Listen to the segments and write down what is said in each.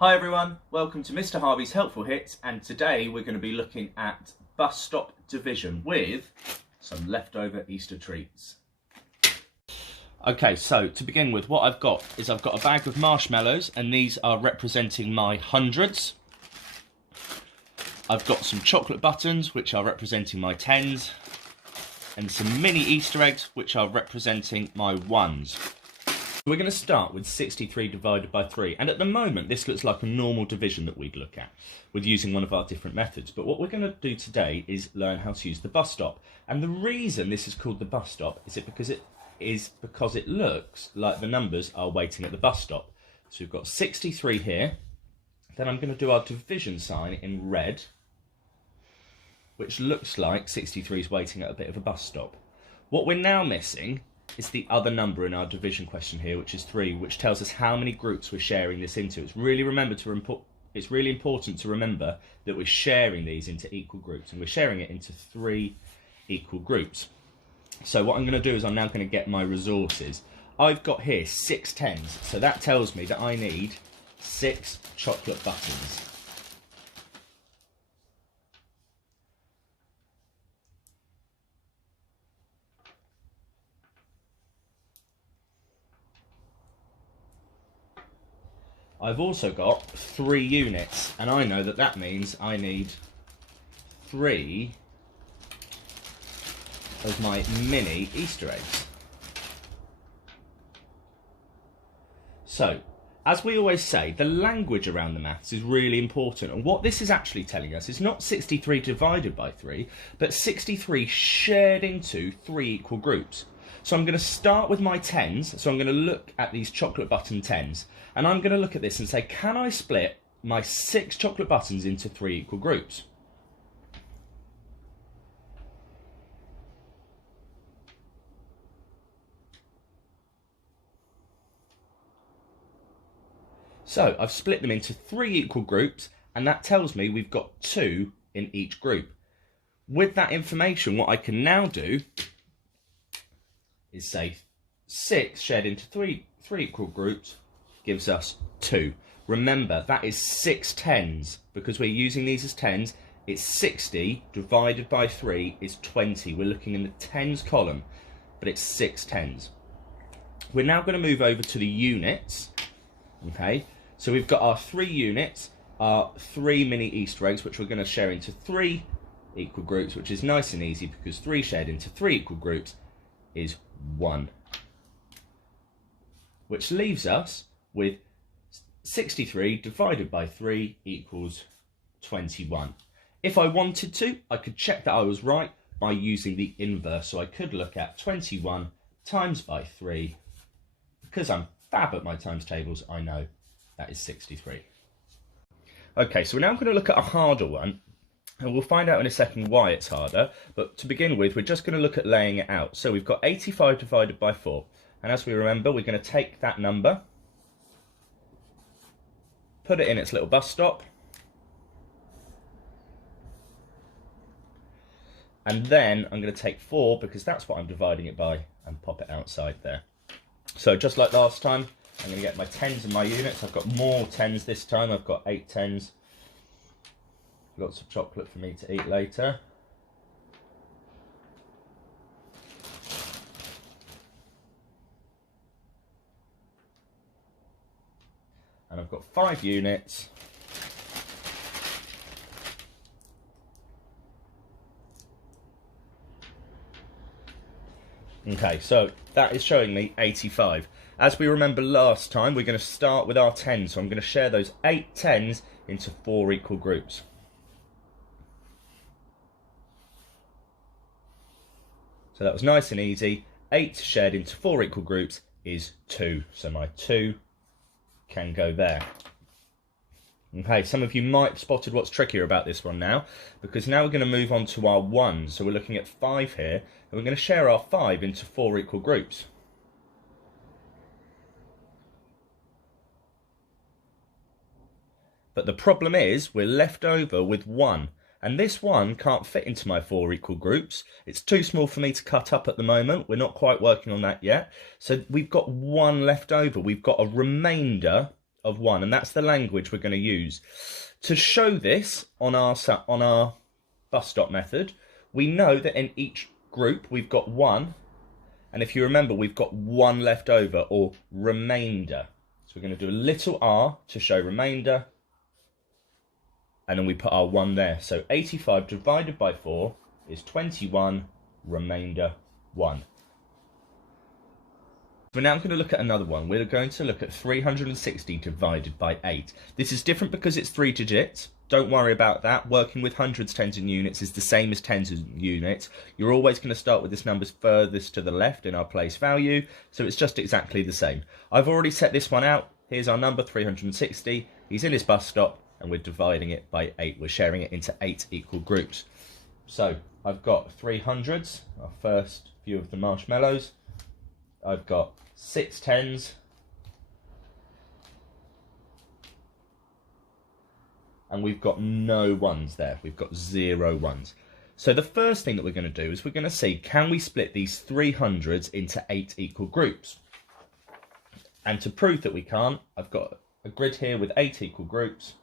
Hi everyone, welcome to Mr. Harvey's Helpful Hits, and today we're going to be looking at bus stop division with some leftover Easter treats. Okay, so to begin with, what I've got is I've got a bag of marshmallows, and these are representing my hundreds. I've got some chocolate buttons, which are representing my tens, and some mini Easter eggs, which are representing my ones. We're going to start with 63 divided by 3, and at the moment this looks like a normal division that we'd look at with using one of our different methods, but what we're going to do today is learn how to use the bus stop. And the reason this is called the bus stop is because it looks like the numbers are waiting at the bus stop. So we've got 63 here, then I'm going to do our division sign in red, which looks like 63 is waiting at a bit of a bus stop. What we're now missing is the other number in our division question here, which is 3, which tells us how many groups we're sharing this into. It's really important to remember that we're sharing these into equal groups, and we're sharing it into 3 equal groups. So what I'm going to do is I'm now going to get my resources. I've got here 6 tens, so that tells me that I need 6 chocolate buttons. I've also got 3 units, and I know that that means I need 3 of my mini Easter eggs. So, as we always say, the language around the maths is really important, and what this is actually telling us is not 63 divided by 3, but 63 shared into 3 equal groups. So I'm going to start with my tens, so I'm going to look at these chocolate button tens, and I'm going to look at this and say, can I split my 6 chocolate buttons into 3 equal groups? So I've split them into 3 equal groups, and that tells me we've got 2 in each group. With that information, what I can now do is say 6 shared into 3 equal groups gives us 2. Remember, that is 6 tens, because we're using these as tens. It's 60 divided by 3 is 20. We're looking in the tens column, but it's 6 tens. We're now going to move over to the units. Okay, so we've got our 3 units, our 3 mini Easter eggs, which we're going to share into 3 equal groups, which is nice and easy because 3 shared into 3 equal groups is 1. Which leaves us with 63 divided by 3 equals 21. If I wanted to, I could check that I was right by using the inverse. So I could look at 21 times by 3. Because I'm fab at my times tables, I know that is 63. Okay, so we're now going to look at a harder one, and we'll find out in a second why it's harder. But to begin with, we're just going to look at laying it out. So we've got 85 divided by 4. And as we remember, we're going to take that number, put it in its little bus stop, and then I'm going to take 4, because that's what I'm dividing it by, and pop it outside there. So just like last time, I'm going to get my tens and my units. I've got more tens this time. I've got 8 tens. Lots of chocolate for me to eat later. And I've got 5 units. Okay, so that is showing me 85. As we remember last time, we're going to start with our 10s. So I'm going to share those 8 tens into 4 equal groups. So that was nice and easy. 8 shared into 4 equal groups is 2. So my 2 can go there. Okay, some of you might have spotted what's trickier about this one now, because now we're going to move on to our 1s. So we're looking at 5 here, and we're going to share our 5 into 4 equal groups. But the problem is we're left over with 1. And this 1 can't fit into my 4 equal groups. It's too small for me to cut up at the moment. We're not quite working on that yet. So we've got 1 left over. We've got a remainder of 1, and that's the language we're going to use. To show this on our bus stop method, we know that in each group we've got 1, and if you remember, we've got 1 left over, or remainder. So we're going to do a little r to show remainder, and then we put our 1 there. So 85 divided by 4 is 21, remainder 1. But now I'm going to look at another one. We're going to look at 360 divided by 8. This is different because it's 3 digits. Don't worry about that. Working with hundreds, tens and units is the same as tens and units. You're always going to start with this number's furthest to the left in our place value, so it's just exactly the same. I've already set this one out. Here's our number, 360. He's in his bus stop, and we're dividing it by 8. We're sharing it into 8 equal groups. So I've got 300s, our first few of the marshmallows. I've got 6 tens, and we've got no 1s there. We've got 0 1s. So the first thing that we're going to do is we're going to see, can we split these 300s into 8 equal groups? And to prove that we can't, I've got a grid here with 8 equal groups.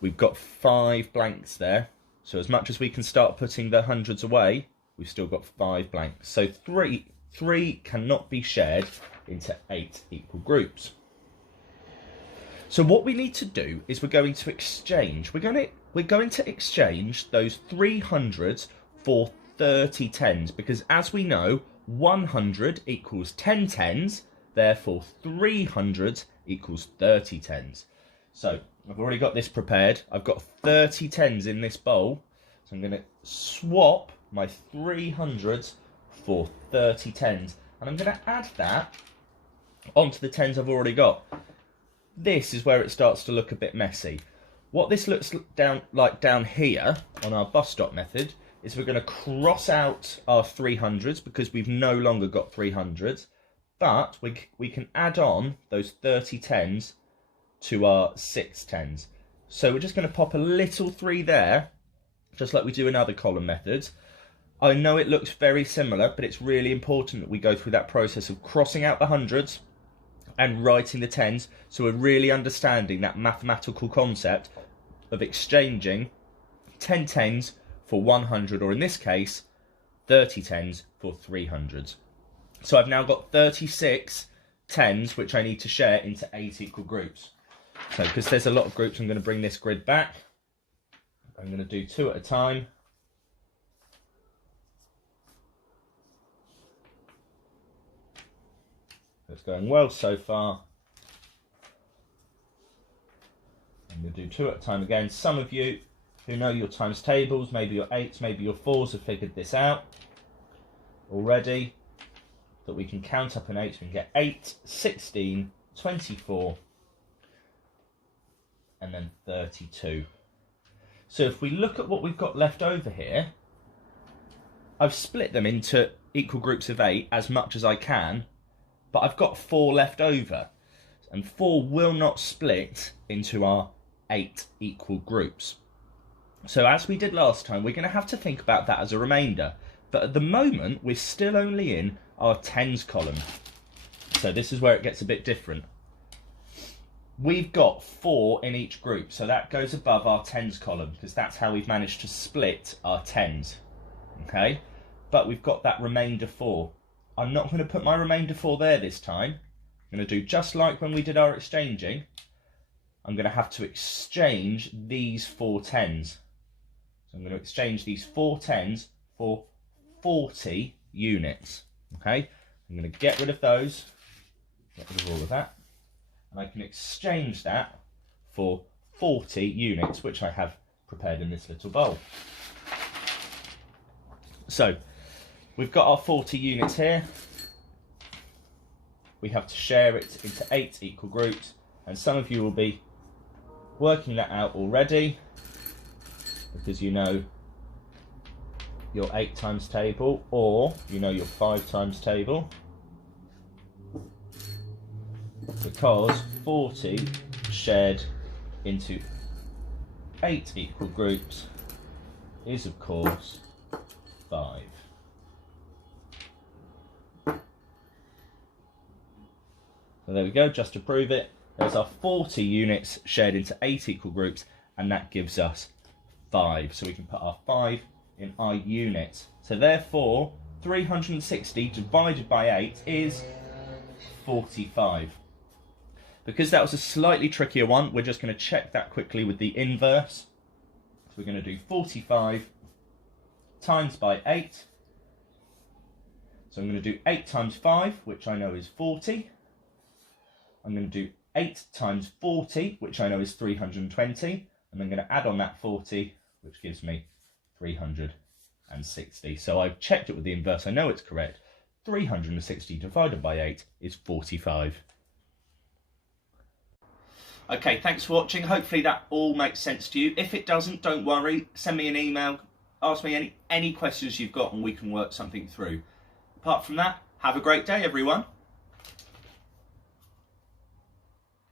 We've got 5 blanks there. So as much as we can start putting the hundreds away, we've still got 5 blanks. So 3 cannot be shared into 8 equal groups. So what we need to do is we're going to exchange. We're going to exchange those 300s for 30 tens, because as we know, 100 equals 10 tens, therefore 300 equals 30 tens. So I've already got this prepared. I've got 30 tens in this bowl, so I'm going to swap my 300s for 30 tens, and I'm going to add that onto the tens I've already got. This is where it starts to look a bit messy. What this looks like down here on our bus stop method is we're going to cross out our 300s because we've no longer got 300s, but we can add on those 30 tens to our 6 tens. So we're just going to pop a little 3 there, just like we do in other column methods. I know it looks very similar, but it's really important that we go through that process of crossing out the hundreds and writing the tens, so we're really understanding that mathematical concept of exchanging 10 tens for 100, or in this case 30 tens for 300s. So I've now got 36 tens which I need to share into 8 equal groups. So because there's a lot of groups, I'm going to bring this grid back. I'm going to do 2 at a time. It's going well so far. I'm going to do 2 at a time again. Some of you who know your times tables, maybe your 8s, maybe your 4s, have figured this out already, that we can count up an 8. We can get 8, 16, 24, and then 32. So if we look at what we've got left over here, I've split them into equal groups of 8 as much as I can, but I've got 4 left over, and 4 will not split into our 8 equal groups. So as we did last time, we're going to have to think about that as a remainder, but at the moment we're still only in our tens column, so this is where it gets a bit different. We've got 4 in each group, so that goes above our tens column, because that's how we've managed to split our tens, okay? But we've got that remainder 4. I'm not going to put my remainder 4 there this time. I'm going to do just like when we did our exchanging. I'm going to have to exchange these 4 tens. So I'm going to exchange these 4 tens for 40 units. Okay, I'm going to get rid of those, get rid of all of that, and I can exchange that for 40 units, which I have prepared in this little bowl. So we've got our 40 units here. We have to share it into 8 equal groups, and some of you will be working that out already because you know your 8 times table, or you know your 5 times table, because 40 shared into 8 equal groups is of course 5. So there we go, just to prove it. There's our 40 units shared into 8 equal groups, and that gives us 5. So we can put our 5 in our units. So therefore, 360 divided by 8 is 45. Because that was a slightly trickier one, we're just going to check that quickly with the inverse. So we're going to do 45 times by 8. So I'm going to do 8 times 5, which I know is 40. I'm going to do 8 times 40, which I know is 320. And I'm going to add on that 40, which gives me 360. So I've checked it with the inverse. I know it's correct. 360 divided by 8 is 45. Okay, thanks for watching. Hopefully that all makes sense to you. If it doesn't, don't worry. Send me an email. Ask me any questions you've got and we can work something through. Apart from that, have a great day, everyone.